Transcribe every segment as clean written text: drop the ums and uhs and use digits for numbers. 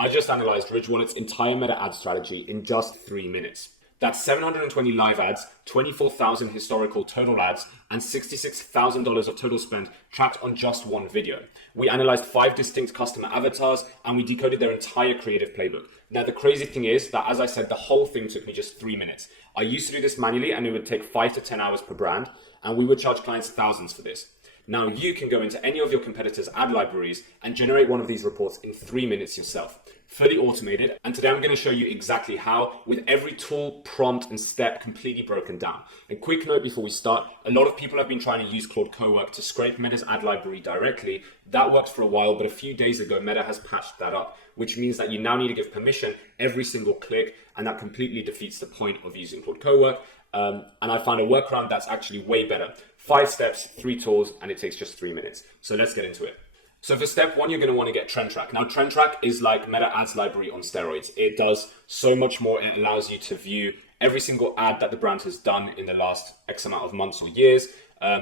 I just analyzed Ridge Wallet's entire meta ad strategy in just 3 minutes. That's 720 live ads, 24,000 historical total ads, and $66,000 of total spend tracked on just one video. We analyzed 5 distinct customer avatars, and we decoded their entire creative playbook. Now, the crazy thing is that, as I said, the whole thing took me just 3 minutes. I used to do this manually, and it would take 5 to 10 hours per brand, and we would charge clients thousands for this. Now, you can go into any of your competitors' ad libraries and generate one of these reports in 3 minutes yourself. Fully automated, and today I'm going to show you exactly how, with every tool, prompt, and step completely broken down. And quick note before we start, a lot of people have been trying to use Claude Code to scrape Meta's ad library directly. That worked for a while, but a few days ago, Meta has patched that up, which means that you now need to give permission every single click, and that completely defeats the point of using Claude Code. And I found a workaround that's actually way better. 5 steps, 3 tools, and it takes just 3 minutes. So let's get into it. So for step 1, you're going to want to get Trendtrack. Now, Trendtrack is like Meta Ads Library on steroids. It does so much more. It allows you to view every single ad that the brand has done in the last X amount of months or years.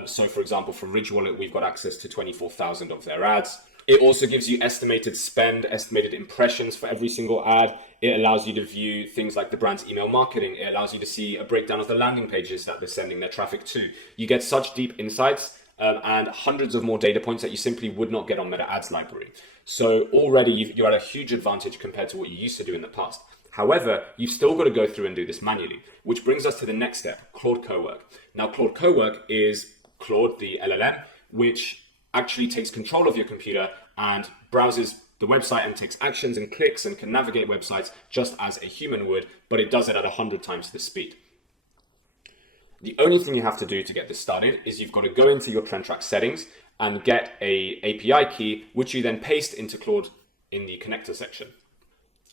So for example, for Ridge Wallet, we've got access to 24,000 of their ads. It also gives you estimated spend, estimated impressions for every single ad. It allows you to view things like the brand's email marketing. It allows you to see a breakdown of the landing pages that they're sending their traffic to. You get such deep insights and hundreds of more data points that you simply would not get on Meta Ads Library. So already you're at a huge advantage compared to what you used to do in the past. However, you've still got to go through and do this manually, which brings us to the next step, Claude Code. Now, Claude Code is Claude, the LLM, which actually takes control of your computer and browses the website and takes actions and clicks and can navigate websites just as a human would, but it does it at 100 times the speed. The only thing you have to do to get this started is you've got to go into your Trendtrack settings and get a API key, which you then paste into Claude in the connector section.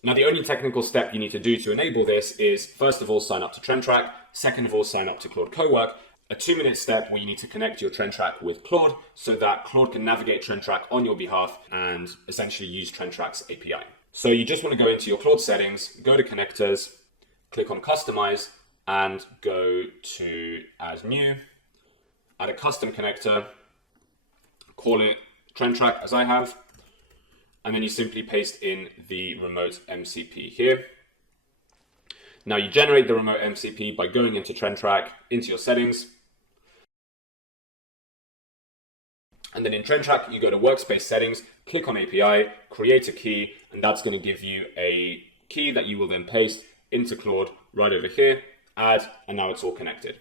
Now, the only technical step you need to do to enable this is, first of all, sign up to Trendtrack. Second of all, sign up to Claude Code. A 2-minute step where you need to connect your Trendtrack with Claude so that Claude can navigate Trendtrack on your behalf and essentially use Trendtrack's API. So you just want to go into your Claude settings, go to connectors, click on customize, and go to add new, add a custom connector, call it Trendtrack as I have, and then you simply paste in the remote MCP here. Now you generate the remote MCP by going into Trendtrack, into your settings, and then in Trendtrack you go to workspace settings, click on API, create a key, and that's going to give you a key that you will then paste into Claude right over here. Add, and now it's all connected.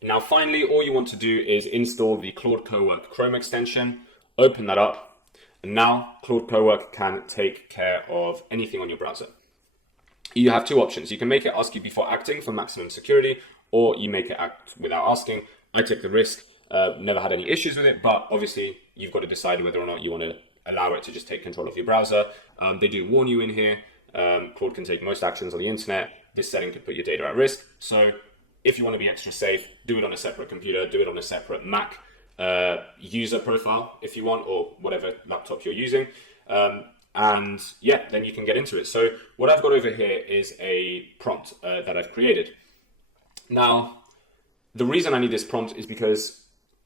Now finally, all you want to do is install the Claude Code Chrome extension, open that up, and now Claude Code can take care of anything on your browser. You have 2 options. You can make it ask you before acting for maximum security, or you make it act without asking. I took the risk, never had any issues with it, but obviously you've got to decide whether or not you want to allow it to just take control of your browser. They do warn you in here, Claude can take most actions on the internet. This setting could put your data at risk. So if you want to be extra safe, do it on a separate computer, do it on a separate Mac user profile if you want, or whatever laptop you're using. And yeah, then you can get into it. So what I've got over here is a prompt that I've created. Now, the reason I need this prompt is because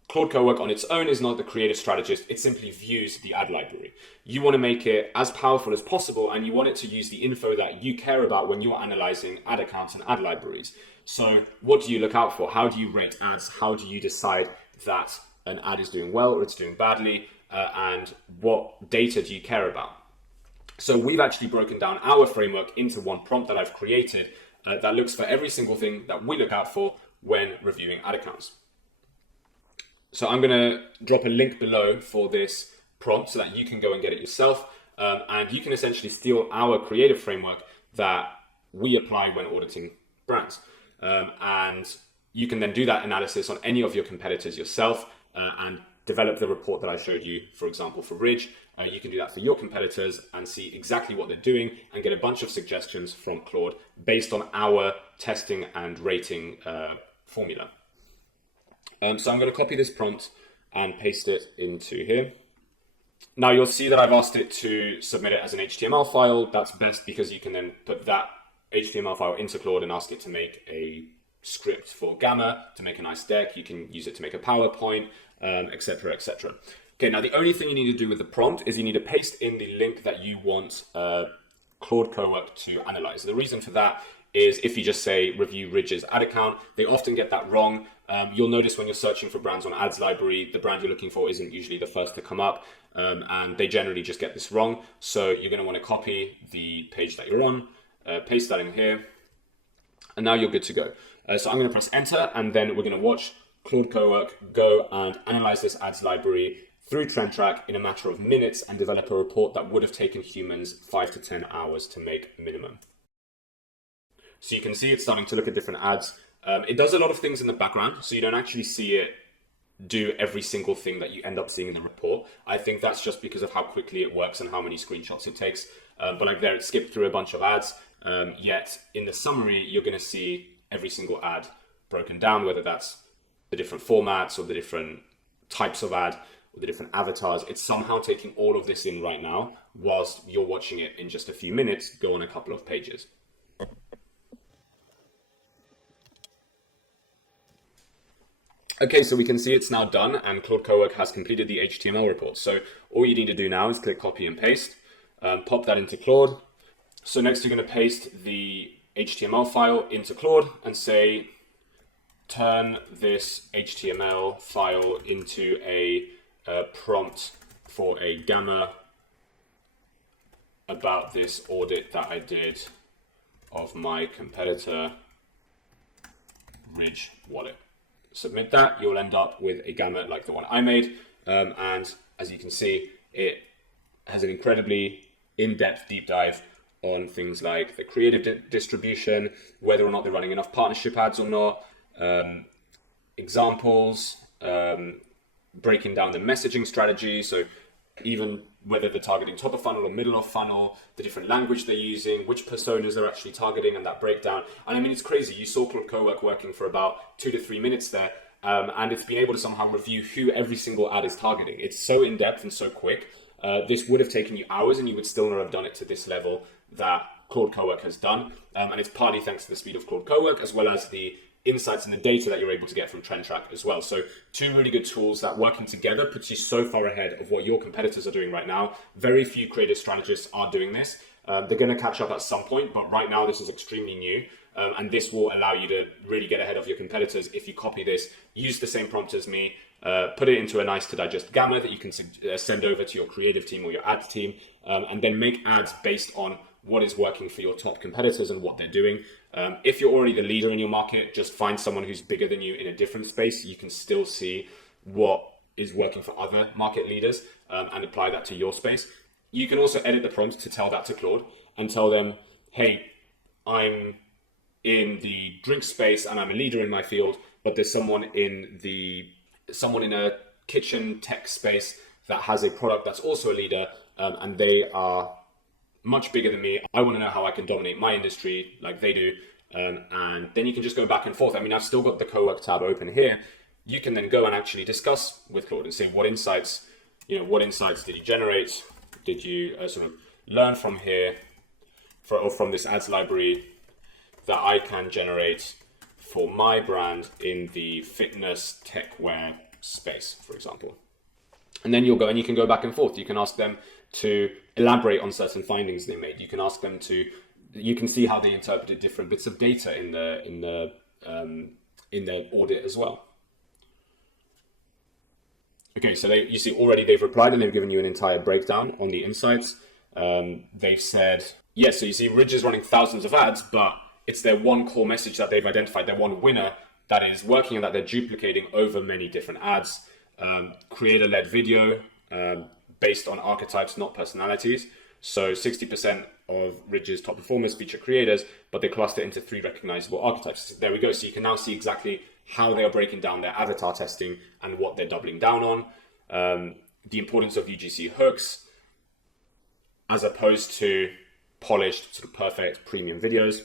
Claude Code on its own is not the creative strategist. It simply views the ad library. You want to make it as powerful as possible, and you want it to use the info that you care about when you're analyzing ad accounts and ad libraries. So what do you look out for? How do you rate ads? How do you decide that an ad is doing well or it's doing badly? And what data do you care about? So we've actually broken down our framework into one prompt that I've created that looks for every single thing that we look out for when reviewing ad accounts. So I'm going to drop a link below for this prompt so that you can go and get it yourself. And you can essentially steal our creative framework that we apply when auditing brands. And you can then do that analysis on any of your competitors yourself and develop the report that I showed you, for example, for Ridge. You can do that for your competitors and see exactly what they're doing and get a bunch of suggestions from Claude based on our testing and rating formula. So I'm going to copy this prompt and paste it into here. Now you'll see that I've asked it to submit it as an HTML file. That's best because you can then put that HTML file into Claude and ask it to make a script for Gamma, to make a nice deck. You can use it to make a PowerPoint, etc., etc. Okay, now the only thing you need to do with the prompt is you need to paste in the link that you want Claude Code to analyze. The reason for that is if you just say review Ridge's ad account, they often get that wrong. You'll notice when you're searching for brands on ads library, the brand you're looking for isn't usually the first to come up, and they generally just get this wrong. So you're going to want to copy the page that you're on, paste that in here, and now you're good to go. So I'm going to press enter, and then we're going to watch Claude Code go and analyze this ads library through Trendtrack in a matter of minutes and develop a report that would have taken humans 5 to 10 hours to make minimum. So you can see it's starting to look at different ads. It does a lot of things in the background, so you don't actually see it do every single thing that you end up seeing in the report. I think that's just because of how quickly it works and how many screenshots it takes. But like there, it skipped through a bunch of ads, yet in the summary, you're going to see every single ad broken down, whether that's the different formats or the different types of ad or the different avatars. It's somehow taking all of this in right now whilst you're watching it in just a few minutes go on a couple of pages. Okay, so we can see it's now done and Claude Code has completed the HTML report. So all you need to do now is click copy and paste, pop that into Claude. So next you're going to paste the HTML file into Claude and say, turn this HTML file into a prompt for a gamma about this audit that I did of my competitor Ridge wallet. Submit that, you'll end up with a gamma like the one I made. And as you can see, it has an incredibly in-depth deep dive on things like the creative distribution, whether or not they're running enough partnership ads or not, examples, breaking down the messaging strategy. So even whether they're targeting top of funnel or middle of funnel, the different language they're using, which personas they're actually targeting, and that breakdown. And I mean, it's crazy. You saw Claude Code working for about 2 to 3 minutes there, and it's been able to somehow review who every single ad is targeting. It's so in-depth and so quick. This would have taken you hours and you would still not have done it to this level that Claude Code has done. And it's partly thanks to the speed of Claude Code as well as the insights and the data that you're able to get from Trendtrack as well. So 2 really good tools that working together puts you so far ahead of what your competitors are doing right now. Very few creative strategists are doing this. They're going to catch up at some point, but right now this is extremely new. And this will allow you to really get ahead of your competitors if you copy this, use the same prompt as me, put it into a nice to digest gamma that you can send over to your creative team or your ads team, and then make ads based on what is working for your top competitors and what they're doing. If you're already the leader in your market, just find someone who's bigger than you in a different space. You can still see what is working for other market leaders and apply that to your space. You can also edit the prompt to tell that to Claude and tell them, hey, I'm in the drink space and I'm a leader in my field, but there's someone in a kitchen tech space that has a product that's also a leader, and they are much bigger than me. I want to know how I can dominate my industry like they do. And then you can just go back and forth. I mean, I've still got the co-work tab open here. You can then go and actually discuss with Claude and say what insights did you generate? Did you sort of learn from here or from this ads library that I can generate for my brand in the fitness tech wear space, for example. And then you'll go and you can go back and forth. You can ask them to elaborate on certain findings they made. You can ask them to, you can see how they interpreted different bits of data in the audit as well. Okay, so you see already they've replied and they've given you an entire breakdown on the insights. They've said, yes, so you see Ridge is running thousands of ads, but it's their one core message that they've identified, their one winner that is working and that they're duplicating over many different ads. Creator-led video based on archetypes, not personalities. So 60% of Ridge's top performers feature creators, but they cluster into 3 recognizable archetypes. So there we go. So you can now see exactly how they are breaking down their avatar testing and what they're doubling down on. The importance of UGC hooks as opposed to polished, sort of perfect premium videos.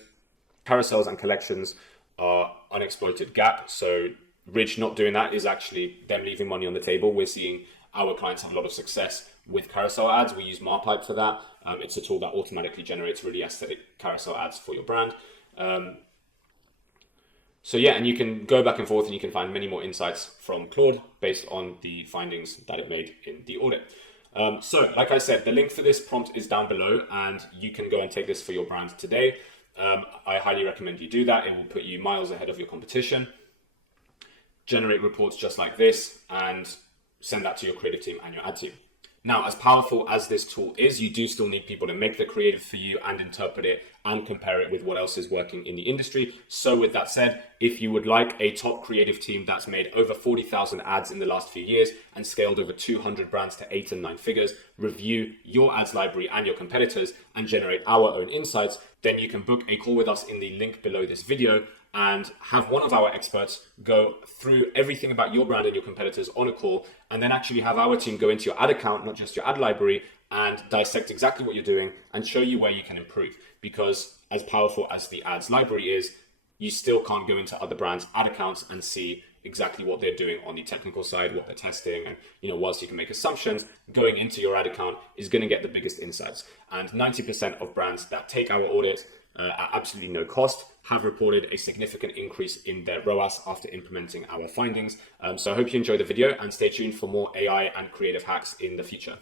Carousels and collections are unexploited gap. So Ridge not doing that is actually them leaving money on the table. We're seeing our clients have a lot of success with carousel ads. We use Marpipe for that. It's a tool that automatically generates really aesthetic carousel ads for your brand. So yeah, and you can go back and forth and you can find many more insights from Claude based on the findings that it made in the audit. So like I said, the link for this prompt is down below, and you can go and take this for your brand today. I highly recommend you do that. It will put you miles ahead of your competition. Generate reports just like this and send that to your creative team and your ad team. Now, as powerful as this tool is, you do still need people to make the creative for you and interpret it and compare it with what else is working in the industry. So with that said, if you would like a top creative team that's made over 40,000 ads in the last few years and scaled over 200 brands to 8 and 9 figures, review your ads library and your competitors and generate our own insights, then you can book a call with us in the link below this video and have one of our experts go through everything about your brand and your competitors on a call, and then actually have our team go into your ad account, not just your ad library, and dissect exactly what you're doing and show you where you can improve. Because as powerful as the ads library is, you still can't go into other brands' ad accounts and see exactly what they're doing on the technical side, what they're testing. And, whilst you can make assumptions, going into your ad account is going to get the biggest insights. And 90% of brands that take our audit at absolutely no cost have reported a significant increase in their ROAS after implementing our findings. So I hope you enjoyed the video, and stay tuned for more AI and creative hacks in the future.